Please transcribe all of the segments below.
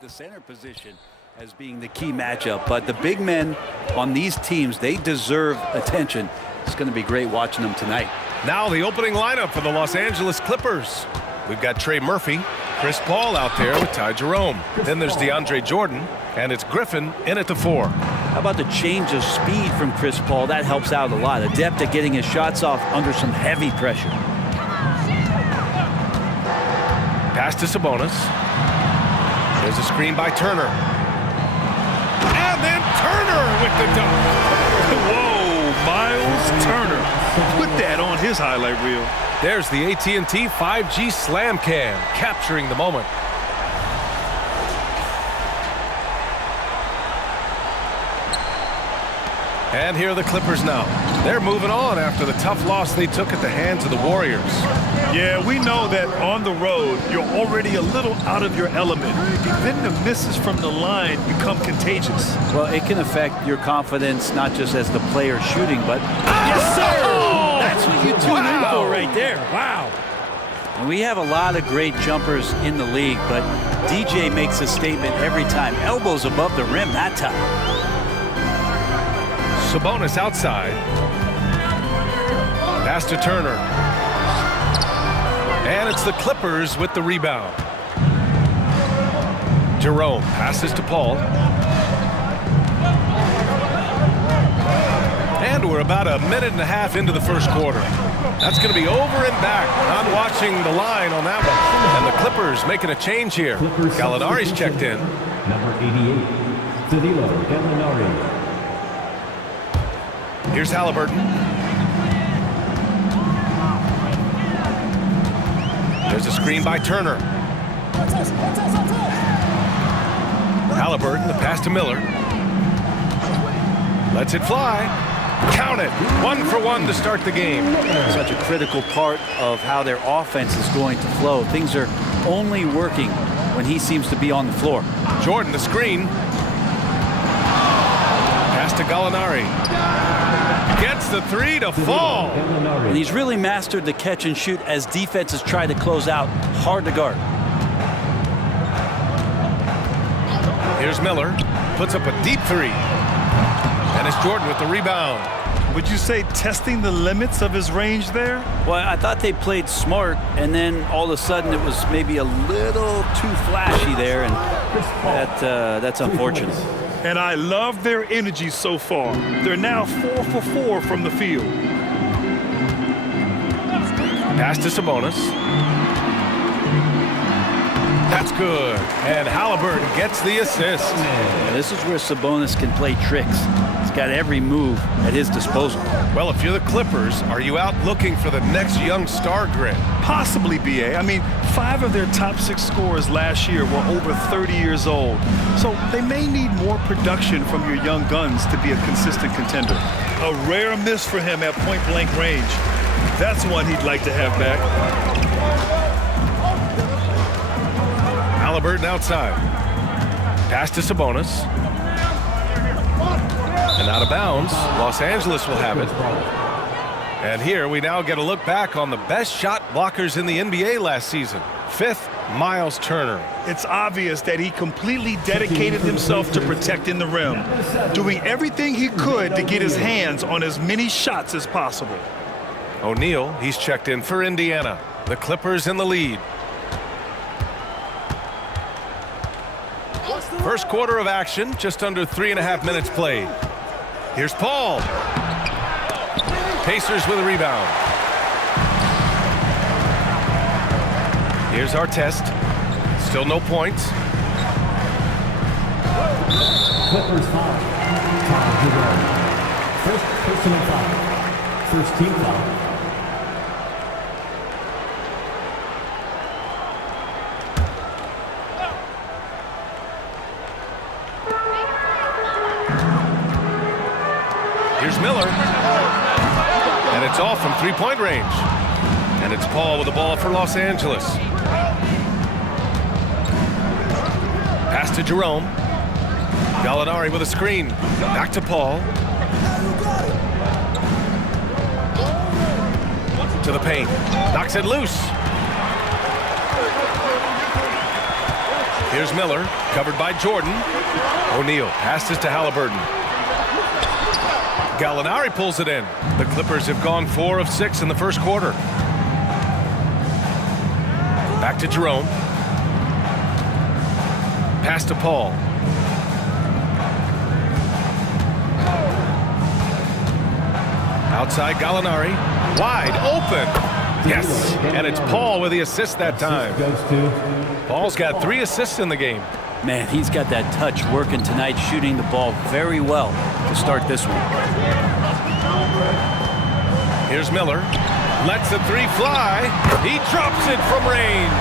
The center position as being the key matchup, but the big men on these teams, they deserve attention. It's going to be great watching them tonight. Now the opening lineup for the Los Angeles Clippers. We've got Trey Murphy, Chris Paul out there with Ty Jerome. Then there's DeAndre Jordan, and it's Griffin in at the 4. How about the change of speed from Chris Paul? That helps out a lot. Adept at getting his shots off under some heavy pressure. Pass to Sabonis. There's a screen by Turner. And then Turner with the dunk. Whoa, Miles Turner. Put that on his highlight reel. There's the AT&T 5G Slam Cam, capturing the moment. And here are the Clippers now. They're moving on after the tough loss they took at the hands of the Warriors. Yeah, we know that on the road, you're already a little out of your element. Then the misses from the line become contagious. Well, it can affect your confidence, not just as the player shooting, but yes, sir! That's what you tune in for right there. Wow. And we have a lot of great jumpers in the league, but DJ makes a statement every time. Elbows above the rim that time. Sabonis outside. Pass to Turner. And it's the Clippers with the rebound. Jerome passes to Paul. And we're about a minute and a half into the first quarter. That's going to be over and back. I'm watching the line on that one. And the Clippers making a change here. Gallinari's checked in. Number 88, Danilo Gallinari. Here's Halliburton. There's a screen by Turner. Halliburton, the pass to Miller. Lets it fly. Count it. 1 for 1 to start the game. Such a critical part of how their offense is going to flow. Things are only working when he seems to be on the floor. Jordan, the screen. Pass to Gallinari. Gets the 3 to fall. And he's really mastered the catch and shoot as defenses try to close out. Hard to guard. Here's Miller. Puts up a deep 3. And it's Jordan with the rebound. Would you say testing the limits of his range there? Well, I thought they played smart, and then all of a sudden it was maybe a little too flashy there, and that's unfortunate. And I love their energy so far. They're now 4 for 4 from the field. Pass to Sabonis. That's good. And Halliburton gets the assist. Yeah, this is where Sabonis can play tricks. He's got every move at his disposal. Well, if you're the Clippers, are you out looking for the next young star grid? Possibly, B.A. I mean, 5 of their top 6 scorers last year were over 30 years old. So they may need more production from your young guns to be a consistent contender. A rare miss for him at point-blank range. That's one he'd like to have back. Halliburton outside. Pass to Sabonis. And out of bounds, Los Angeles will have it. And here we now get a look back on the best shot blockers in the NBA last season. 5th, Miles Turner. It's obvious that he completely dedicated himself to protecting the rim, doing everything he could to get his hands on as many shots as possible. O'Neal, he's checked in for Indiana. The Clippers in the lead. First quarter of action, just under 3.5 minutes played. Here's Paul. Pacers with a rebound. Here's Artest. Still no points. Clippers foul. First personal foul. First team foul. Here's Miller. And it's off from 3-point range. And it's Paul with the ball for Los Angeles. Pass to Jerome. Gallinari with a screen. Back to Paul. To the paint. Knocks it loose. Here's Miller, covered by Jordan. O'Neal passes to Halliburton. Gallinari pulls it in. The Clippers have gone 4 of 6 in the first quarter. Back to Jerome. Pass to Paul. Outside Gallinari. Wide open. Yes, and it's Paul with the assist that time. Paul's got 3 assists in the game. Man, he's got that touch working tonight, shooting the ball very well to start this one. Here's Miller. Lets the 3 fly. He drops it from range.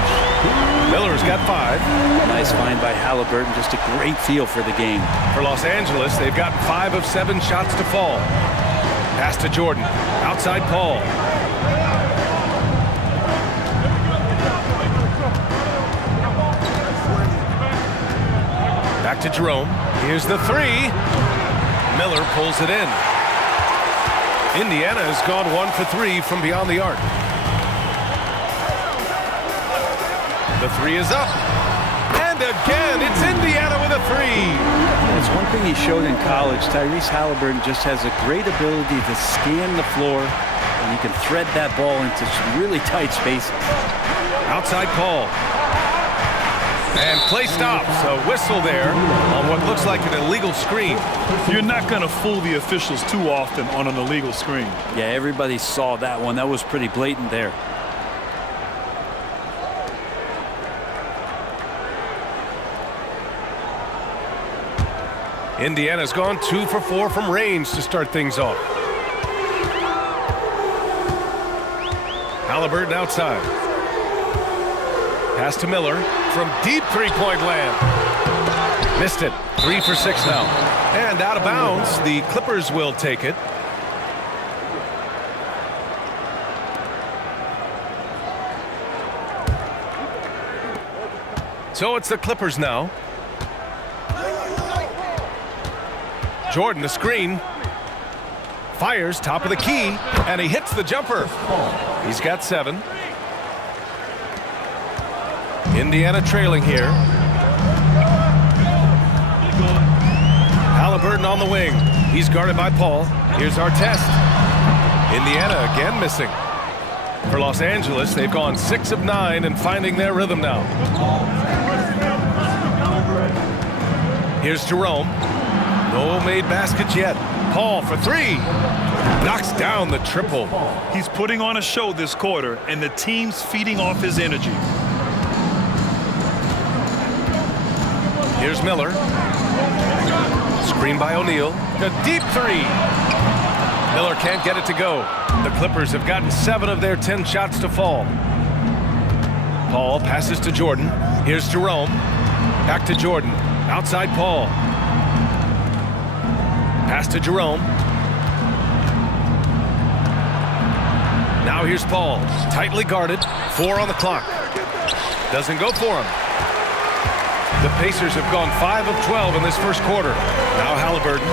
Miller's got 5. Nice find by Halliburton. Just a great feel for the game. For Los Angeles, they've gotten 5 of 7 shots to fall. Pass to Jordan. Outside Paul. Back to Jerome. Here's the 3. Miller pulls it in. Indiana has gone 1 for 3 from beyond the arc. The 3 is up. And again, it's Indiana with a 3. It's one thing he showed in college. Tyrese Halliburton just has a great ability to scan the floor, and he can thread that ball into some really tight spaces. Outside Paul. And play stops. A whistle there on what looks like an illegal screen. You're not going to fool the officials too often on an illegal screen. Yeah, everybody saw that one. That was pretty blatant there. Indiana's gone 2 for 4 from range to start things off. Halliburton outside. Pass to Miller from deep three-point land. Missed it. 3 for 6 now. And out of bounds. The Clippers will take it. So it's the Clippers now. Jordan, the screen. Fires, top of the key, and he hits the jumper. He's got 7. Indiana trailing here. Halliburton on the wing. He's guarded by Paul. Here's Artest. Indiana again missing. For Los Angeles, they've gone 6 of 9 and finding their rhythm now. Here's Jerome. No made baskets yet. Paul for 3. Knocks down the triple. He's putting on a show this quarter, and the team's feeding off his energy. Here's Miller. Screen by O'Neal. A deep 3. Miller can't get it to go. The Clippers have gotten 7 of their 10 shots to fall. Paul passes to Jordan. Here's Jerome. Back to Jordan. Outside Paul. Pass to Jerome. Now here's Paul. Tightly guarded. 4 on the clock. Doesn't go for him. The Pacers have gone 5 of 12 in this first quarter. Now Halliburton.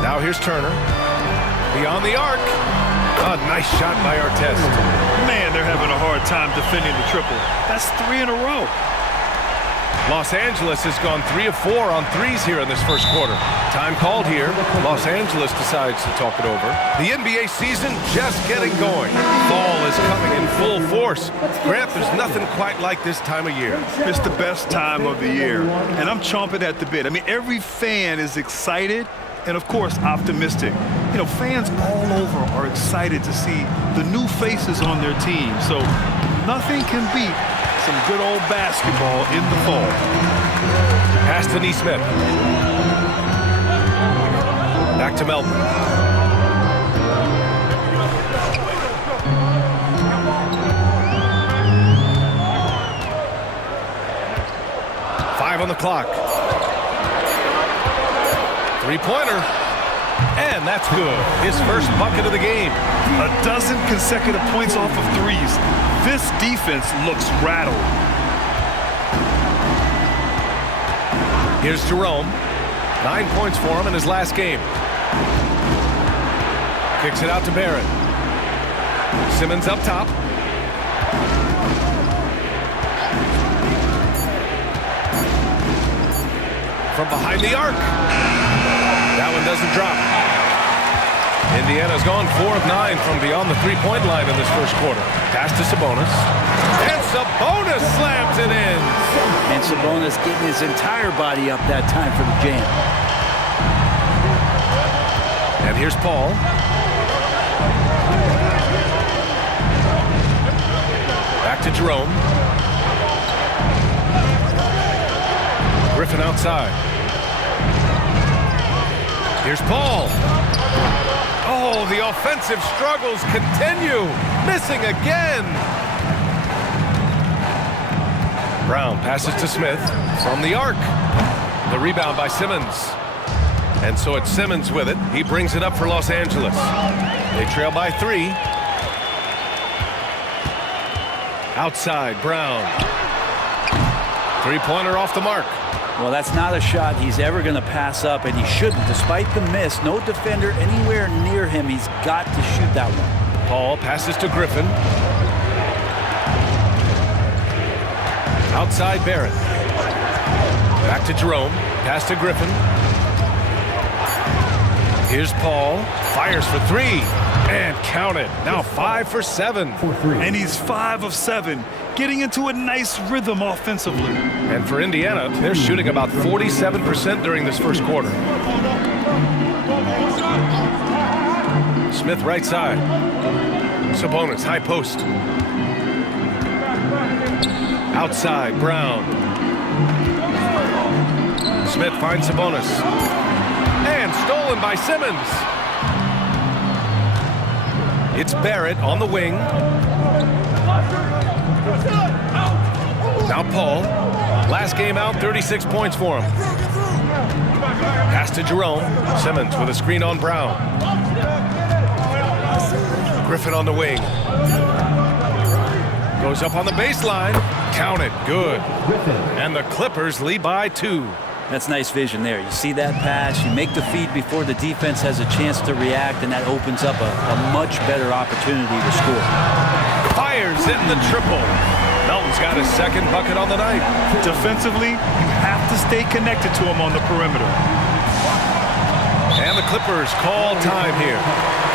Now here's Turner. Beyond the arc. A nice shot by Artest. Man, they're having a hard time defending the triple. That's 3 in a row. Los Angeles has gone 3 of 4 on threes here in this first quarter. Time called here. Los Angeles decides to talk it over. The NBA season just getting going. Fall is coming in full force. Grant, there's nothing quite like this time of year. It's the best time of the year, and I'm chomping at the bit. I mean, every fan is excited and, of course, optimistic. You know, fans all over are excited to see the new faces on their team. So nothing can beat some good old basketball in the fall. Pass to Nesmith. Back to Melton. Five on the clock. Three-pointer. And that's good. His first bucket of the game. A dozen consecutive points off of threes. This defense looks rattled. Here's Jerome. 9 points for him in his last game. Kicks it out to Barrett. Simmons up top. from behind the arc. That one doesn't drop. Indiana's gone 4 of 9 from beyond the three-point line in this first quarter. Pass to Sabonis. And Sabonis slams it in. And Sabonis getting his entire body up that time for the jam. And here's Paul. Back to Jerome. Griffin outside. Here's Paul. Oh, the offensive struggles continue. Missing again. Brown passes to Smith from the arc. The rebound by Simmons. And so it's Simmons with it. He brings it up for Los Angeles. They trail by 3. Outside, Brown. Three-pointer off the mark. Well, that's not a shot he's ever going to pass up, and he shouldn't. Despite the miss, no defender anywhere near him. He's got to shoot that one. Paul passes to Griffin. Outside, Barrett. Back to Jerome. Pass to Griffin. Here's Paul. Fires for 3. And count it. Now 5 for 7. And he's 5 of 7. Getting into a nice rhythm offensively. And for Indiana, they're shooting about 47% during this first quarter. Smith right side. Sabonis, high post. Outside, Brown. Smith finds Sabonis. And stolen by Simmons. It's Barrett on the wing. Now Paul. Last game out, 36 points for him. Pass to Jerome. Simmons with a screen on Brown. Griffin on the wing. Goes up on the baseline. Count it. Good. And the Clippers lead by 2. That's nice vision there. You see that pass, you make the feed before the defense has a chance to react, and that opens up a much better opportunity to score. Fires in the triple. Melton's got his second bucket on the night. Defensively, you have to stay connected to him on the perimeter. And the Clippers call time here.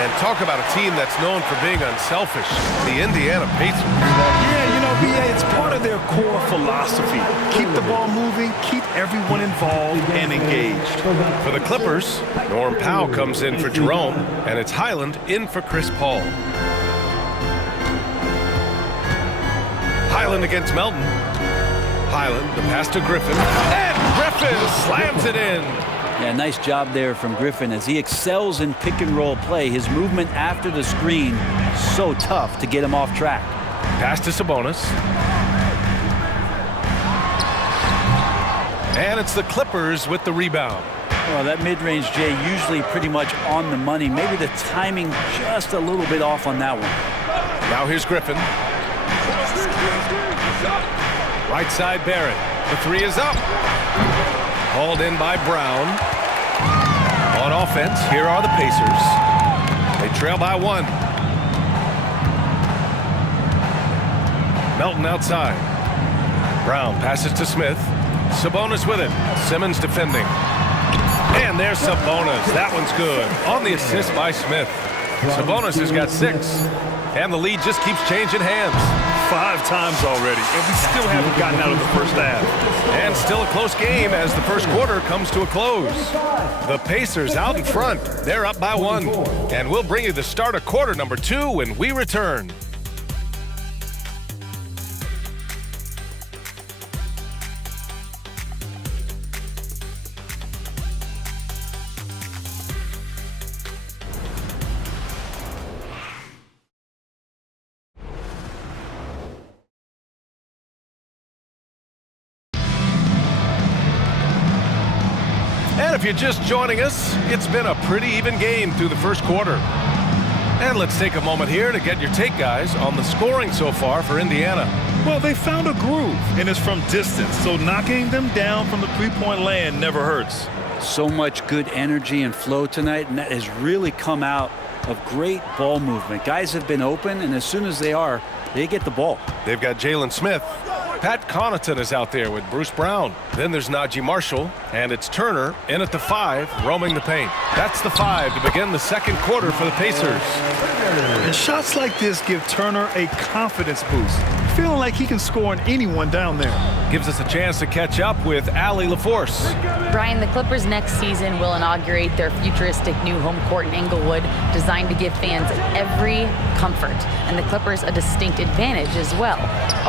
And talk about a team that's known for being unselfish. The Indiana Pacers. Yeah, you know, BA, it's part of their core philosophy. Keep the ball moving, keep everyone involved and engaged. For the Clippers, Norm Powell comes in for Jerome, and it's Highland in for Chris Paul. Highland against Melton. Highland, the pass to Griffin. And Griffin slams it in. Yeah, nice job there from Griffin as he excels in pick and roll play. His movement after the screen, so tough to get him off track. Pass to Sabonis. And it's the Clippers with the rebound. Well, that mid-range, Jay, usually pretty much on the money. Maybe the timing just a little bit off on that one. Now here's Griffin. Right side, Barrett. The 3 is up. Hauled in by Brown. On offense, here are the Pacers. They trail by 1. Melton outside. Brown passes to Smith. Sabonis with it. Simmons defending. And there's Sabonis. That one's good. On the assist by Smith. Sabonis has got 6. And the lead just keeps changing hands. 5 times already, and we still haven't gotten out of the first half. And still a close game as the first quarter comes to a close. The Pacers out in front. They're up by 1. And we'll bring you the start of quarter number 2 when we return. And if you're just joining us, it's been a pretty even game through the first quarter. And let's take a moment here to get your take, guys, on the scoring so far for Indiana. Well, they found a groove, and it's from distance, so knocking them down from the three-point land never hurts. So much good energy and flow tonight, and that has really come out of great ball movement. Guys have been open, and as soon as they get the ball. They've got Jalen Smith Pat Connaughton is out there with Bruce Brown. Then there's Najee Marshall, and it's Turner in at the 5, roaming the paint. That's the 5 to begin the second quarter for the Pacers. And shots like this give Turner a confidence boost, feeling like he can score on anyone down there. Gives us a chance to catch up with Allie LaForce. Brian, the Clippers next season will inaugurate their futuristic new home court in Inglewood, designed to give fans every comfort, and the Clippers a distinct advantage as well.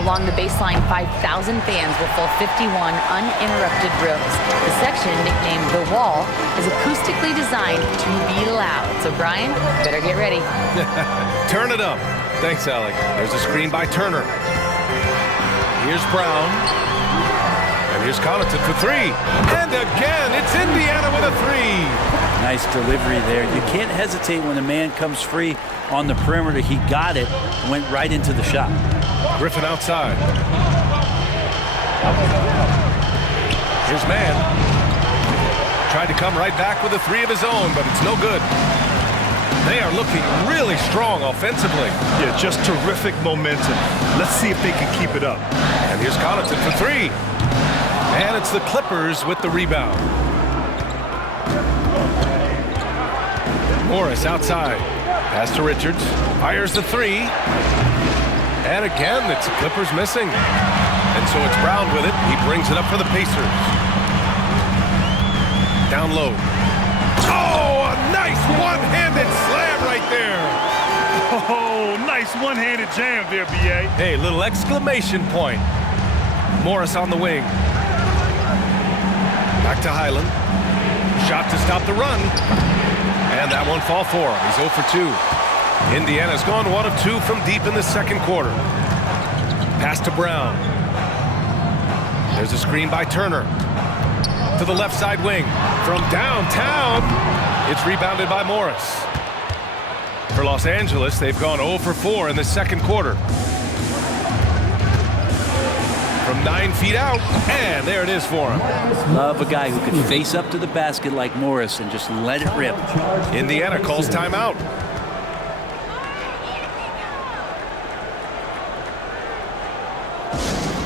Along the baseline, 5,000 fans will fill 51 uninterrupted rows. The section, nicknamed The Wall, is acoustically designed to be loud. So, Brian, better get ready. Turn it up. Thanks, Alec. There's a screen by Turner. Here's Brown. And here's Connaughton for 3. And again, it's Indiana with a 3. Nice delivery there. You can't hesitate when a man comes free on the perimeter. He got it, went right into the shot. Griffin outside. Here's Mann. Tried to come right back with a 3 of his own, but it's no good. They are looking really strong offensively. Yeah, just terrific momentum. Let's see if they can keep it up. And here's Connaughton for 3. And it's the Clippers with the rebound. Morris outside. Pass to Richards. Fires the 3. And again, it's the Clippers missing. And so it's Brown with it. He brings it up for the Pacers. Down low. Oh, a nice one-handed slam right there. Oh, nice one-handed jam there, B.A. Hey, little exclamation point. Morris on the wing. Back to Highland. Shot to stop the run. And that won't fall for him. He's 0 for 2. Indiana's gone 1 of 2 from deep in the second quarter. Pass to Brown. There's a screen by Turner. To the left side wing. From downtown, it's rebounded by Morris. For Los Angeles, they've gone 0 for 4 in the second quarter. From 9 feet out, and there it is for him. Love a guy who can face up to the basket like Morris and just let it rip. Indiana calls timeout.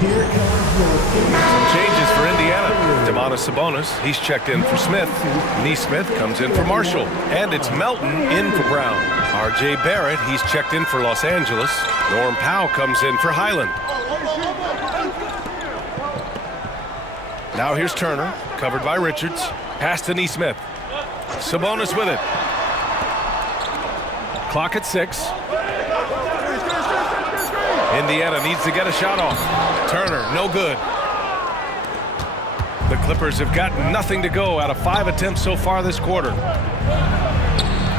Some changes for Indiana. Domantas Sabonis, he's checked in for Smith. Neesmith comes in for Marshall. And it's Melton in for Brown. R.J. Barrett, he's checked in for Los Angeles. Norm Powell comes in for Highland. Now here's Turner, covered by Richards. Pass to Neesmith. Sabonis with it. Clock at 6. Indiana needs to get a shot off. Turner, no good. The Clippers have got nothing to go out of 5 attempts so far this quarter.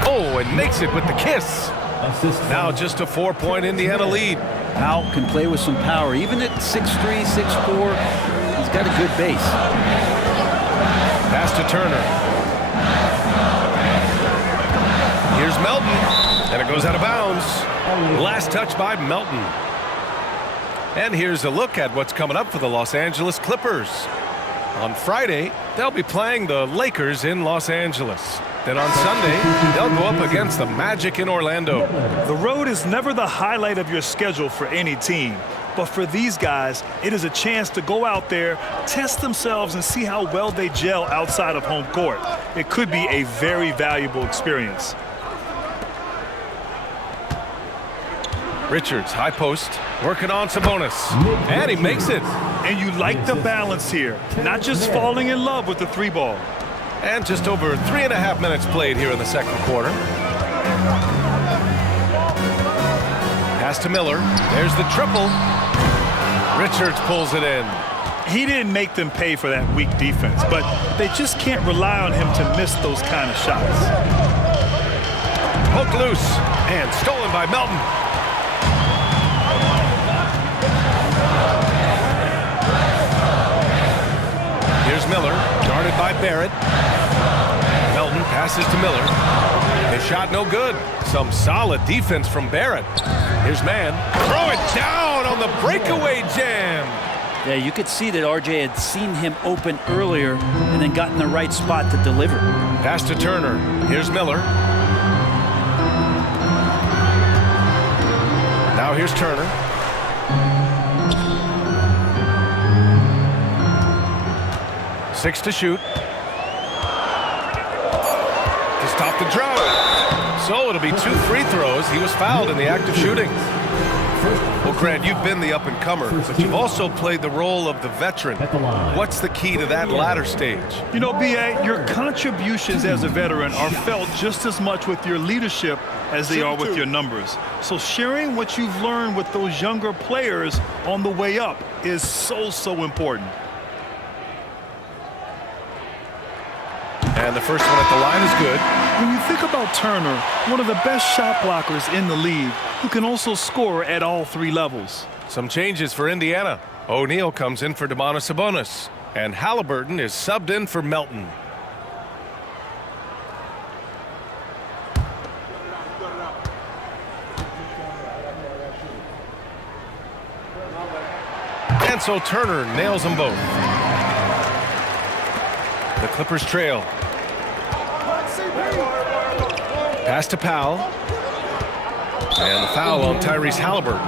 Oh, and makes it with the kiss. Now just a 4-point Indiana lead. Powell can play with some power. Even at 6'3", 6'4", he's got a good base. Pass to Turner. Here's Melton, and it goes out of bounds. Last touch by Melton. And here's a look at what's coming up for the Los Angeles Clippers. On Friday, they'll be playing the Lakers in Los Angeles. Then on Sunday, they'll go up against the Magic in Orlando. The road is never the highlight of your schedule for any team. But for these guys, it is a chance to go out there, test themselves, and see how well they gel outside of home court. It could be a very valuable experience. Richards, high post, working on Sabonis. And he makes it. And you like the balance here, not just falling in love with the 3 ball. And just over 3.5 minutes played here in the second quarter. Pass to Miller. There's the triple. Richards pulls it in. He didn't make them pay for that weak defense, but they just can't rely on him to miss those kind of shots. Poked loose and stolen by Melton. Here's Miller, guarded by Barrett. Melton passes to Miller. His shot no good. Some solid defense from Barrett. Here's Mann. Throw it down on the breakaway jam. Yeah, you could see that RJ had seen him open earlier and then got in the right spot to deliver. Pass to Turner. Here's Miller. Now here's Turner. 6 to shoot. To stop the drought. So it'll be 2 free throws. He was fouled in the act of shooting. Well, Grant, you've been the up-and-comer, but you've also played the role of the veteran. What's the key to that latter stage? You know, B.A., your contributions as a veteran are felt just as much with your leadership as they are with your numbers. So sharing what you've learned with those younger players on the way up is so important. And the first one at the line is good. When you think about Turner, one of the best shot blockers in the league, who can also score at all 3 levels. Some changes for Indiana. O'Neal comes in for Domantas Sabonis, and Halliburton is subbed in for Melton. And so Turner nails them both. The Clippers trail. Pass to Powell. And the foul on Tyrese Halliburton.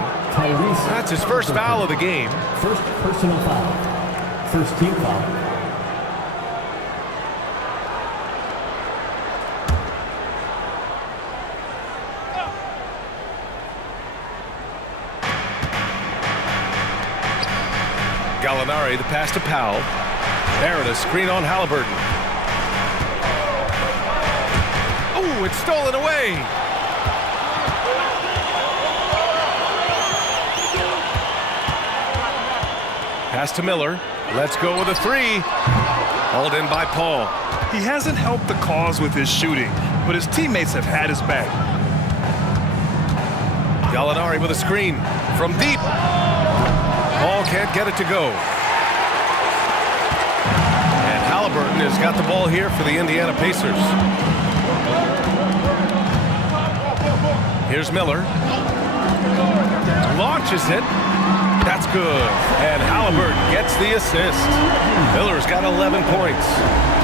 That's his first foul of the game. First personal foul. First team foul. Gallinari, the pass to Powell. Barrett, a screen on Halliburton. Oh, it's stolen away. Pass to Miller. Let's go with a 3. Hauled in by Paul. He hasn't helped the cause with his shooting, but his teammates have had his back. Gallinari with a screen from deep. Paul can't get it to go. And Halliburton has got the ball here for the Indiana Pacers. Here's Miller. Launches it. That's good. And Halliburton gets the assist. Miller's got 11 points.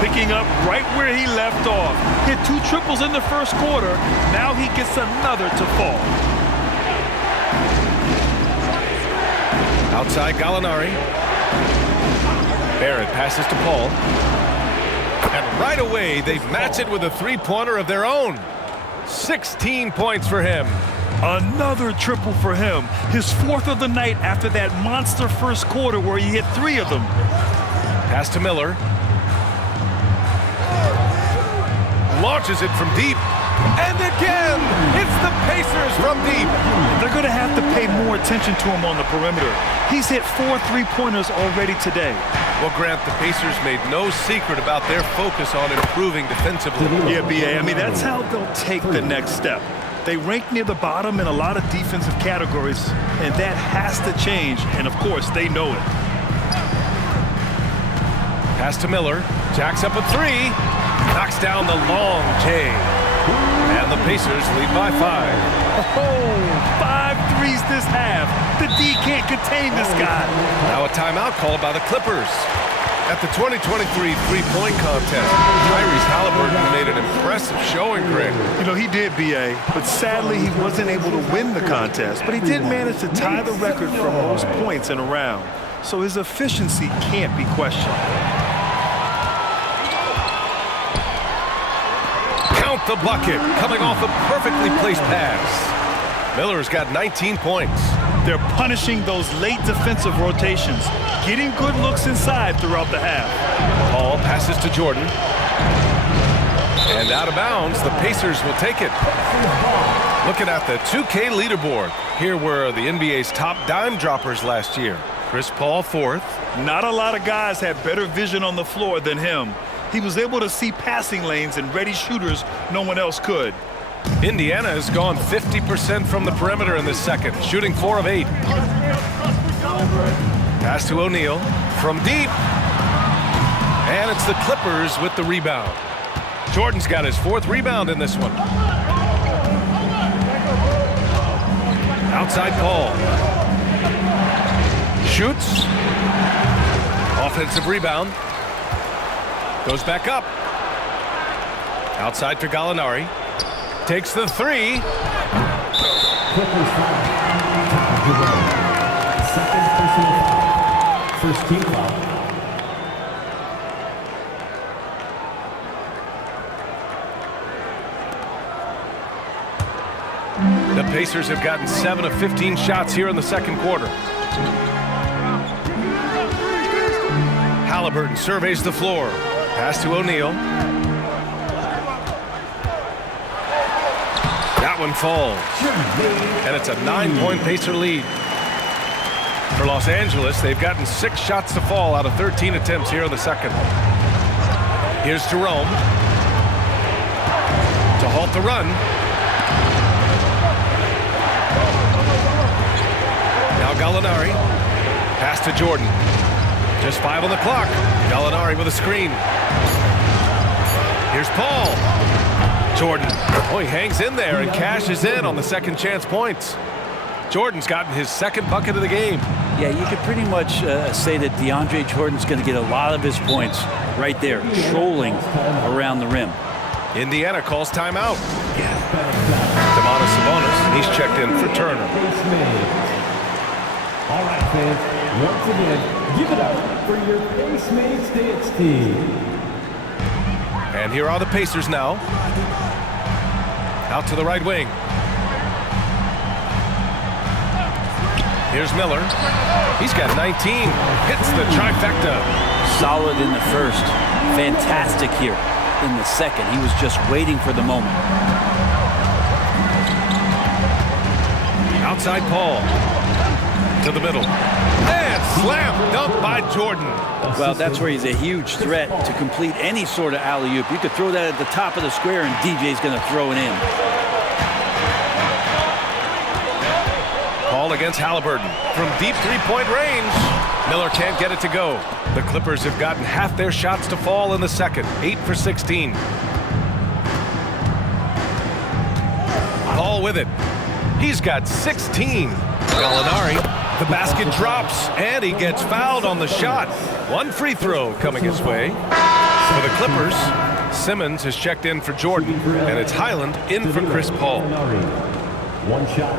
Picking up right where he left off. Hit 2 triples in the first quarter. Now he gets another to fall. Outside Gallinari. Barrett passes to Paul. And right away, they match it with a 3-pointer of their own. 16 points for him. Another triple for him. His 4th of the night after that monster first quarter where he hit 3 of them. Pass to Miller. Launches it from deep. And again, it's the Pacers from deep. They're going to have to pay more attention to him on the perimeter. He's hit 4 3-pointers already today. Well, Grant, the Pacers made no secret about their focus on improving defensively. Yeah, B.A., I mean, that's how they'll take the next step. They rank near the bottom in a lot of defensive categories, and that has to change, and of course, they know it. Pass to Miller. Jacks up a 3. Knocks down the long J. And the Pacers lead by 5. Oh, 5 threes this half. The D can't contain this guy. Now a timeout called by the Clippers. At the 2023 three-point contest, Tyrese Halliburton made an impressive showing, Greg. You know, he did, B.A., but sadly he wasn't able to win the contest. But he did manage to tie the record for most points in a round. So his efficiency can't be questioned. Count the bucket, coming off a perfectly placed pass. Miller's got 19 points. They're punishing those late defensive rotations, getting good looks inside throughout the half. Paul passes to Jordan. And out of bounds, the Pacers will take it. Looking at the 2K leaderboard, here were the NBA's top dime droppers last year. Chris Paul 4th. Not a lot of guys had better vision on the floor than him. He was able to see passing lanes and ready shooters no one else could. Indiana has gone 50% from the perimeter in this second, shooting 4 of 8. Pass to O'Neal from deep. And it's the Clippers with the rebound. Jordan's got his 4th rebound in this one. Outside Paul. Shoots. Offensive rebound. Goes back up. Outside for Gallinari. Takes the 3. Clippers foul. Second personal foul. First team foul. The Pacers have gotten 7 of 15 shots here in the second quarter. Halliburton surveys the floor. Pass to O'Neal. That one falls. And it's a 9-point Pacer lead. For Los Angeles, they've gotten 6 shots to fall out of 13 attempts here in the second. Here's Jerome. To halt the run. Now Gallinari. Pass to Jordan. Just 5 on the clock. Gallinari with a screen. Here's Paul. Jordan. Oh, he hangs in there and cashes in on the second chance points. Jordan's gotten his second bucket of the game. Yeah, you could pretty much say that DeAndre Jordan's going to get a lot of his points right there, trolling around the rim. Indiana calls timeout. Domantas Sabonis, he's checked in for Turner. All right, fans, once again, give it up for your Pacemates dance team. And here are the Pacers now. Out to the right wing. Here's Miller. He's got 19. Hits the trifecta. Solid in the first. Fantastic here in the second. He was just waiting for the moment. Outside Paul. To the middle. And slam dunk by Jordan. Well, that's where he's a huge threat to complete any sort of alley-oop. You could throw that at the top of the square and DJ's going to throw it in. Paul against Halliburton from deep three-point range. Miller can't get it to go. The Clippers have gotten half their shots to fall in the second. 8 for 16. Paul with it. He's got 16. Gallinari. The basket drops, and he gets fouled on the shot. One free throw coming his way. For the Clippers, Simmons has checked in for Jordan, and it's Highland in for Chris Paul. One shot.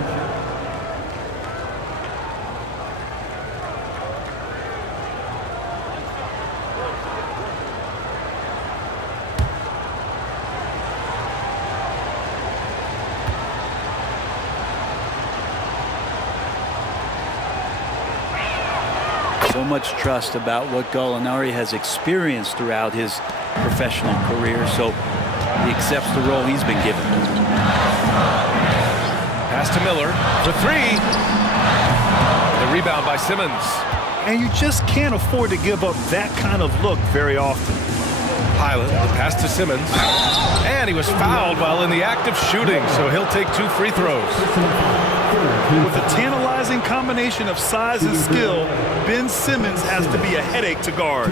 So much trust about what Gallinari has experienced throughout his professional career, so he accepts the role he's been given. Pass to Miller for 3. The rebound by Simmons. And you just can't afford to give up that kind of look very often. Highland, the pass to Simmons. And he was fouled while in the act of shooting, so he'll take 2 free throws. With a tantalizing combination of size and skill, Ben Simmons has to be a headache to guard.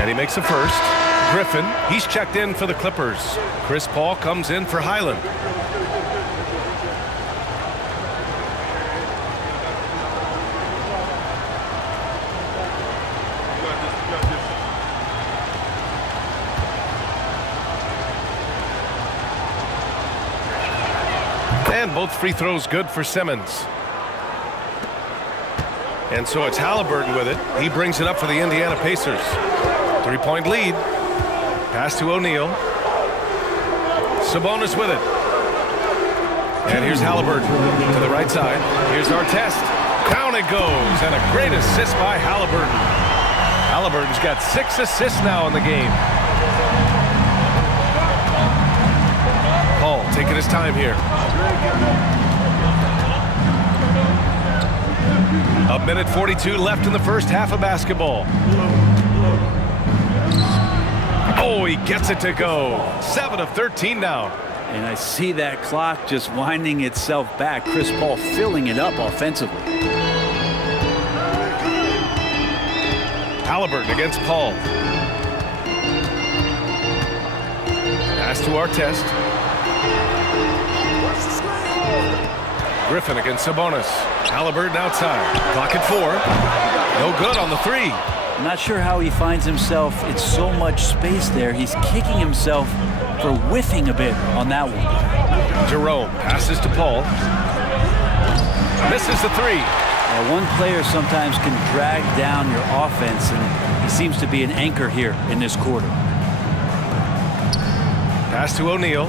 And he makes a first. Griffin, he's checked in for the Clippers. Chris Paul comes in for Highland. And both free throws good for Simmons. And so it's Halliburton with it. He brings it up for the Indiana Pacers. 3-point lead. Pass to O'Neal. Sabonis with it. And here's Halliburton to the right side. Here's Artest. Down it goes. And a great assist by Halliburton. Halliburton's got 6 assists now in the game. Paul taking his time here. A minute 42 left in the first half of basketball. Oh, he gets it to go. 7 of 13 now. And I see that clock just winding itself back. Chris Paul filling it up offensively. Halliburton against Paul. Pass to Artest. Griffin against Sabonis. Halliburton outside. Clock at 4. No good on the 3. I'm not sure how he finds himself. It's so much space there. He's kicking himself for whiffing a bit on that one. Jerome passes to Paul. Misses the three. One player sometimes can drag down your offense, and he seems to be an anchor here in this quarter. Pass to O'Neal.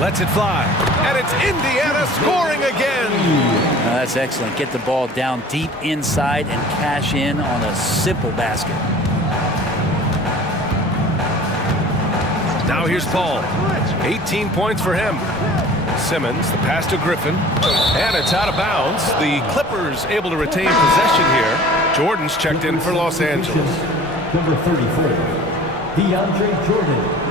Lets it fly. And it's Indiana scoring again. That's excellent. Get the ball down deep inside and cash in on a simple basket. Now here's Paul. 18 points for him. Simmons, the pass to Griffin. And it's out of bounds. The Clippers able to retain possession here. Jordan's checked in for Los Angeles. Number 34, DeAndre Jordan.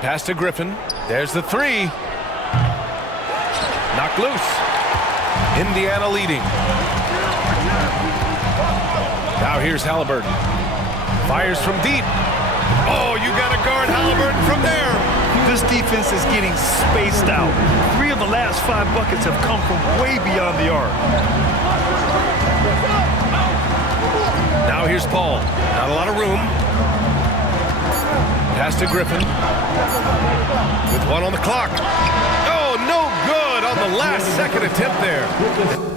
Pass to Griffin. There's the three. Knocked loose. Indiana leading. Now here's Halliburton. Fires from deep. Oh, you got to guard Halliburton from there. This defense is getting spaced out. 3 of the last 5 buckets have come from way beyond the arc. Now here's Paul. Not a lot of room. Pass to Griffin. With 1 on the clock. Oh, no good on the last second attempt there.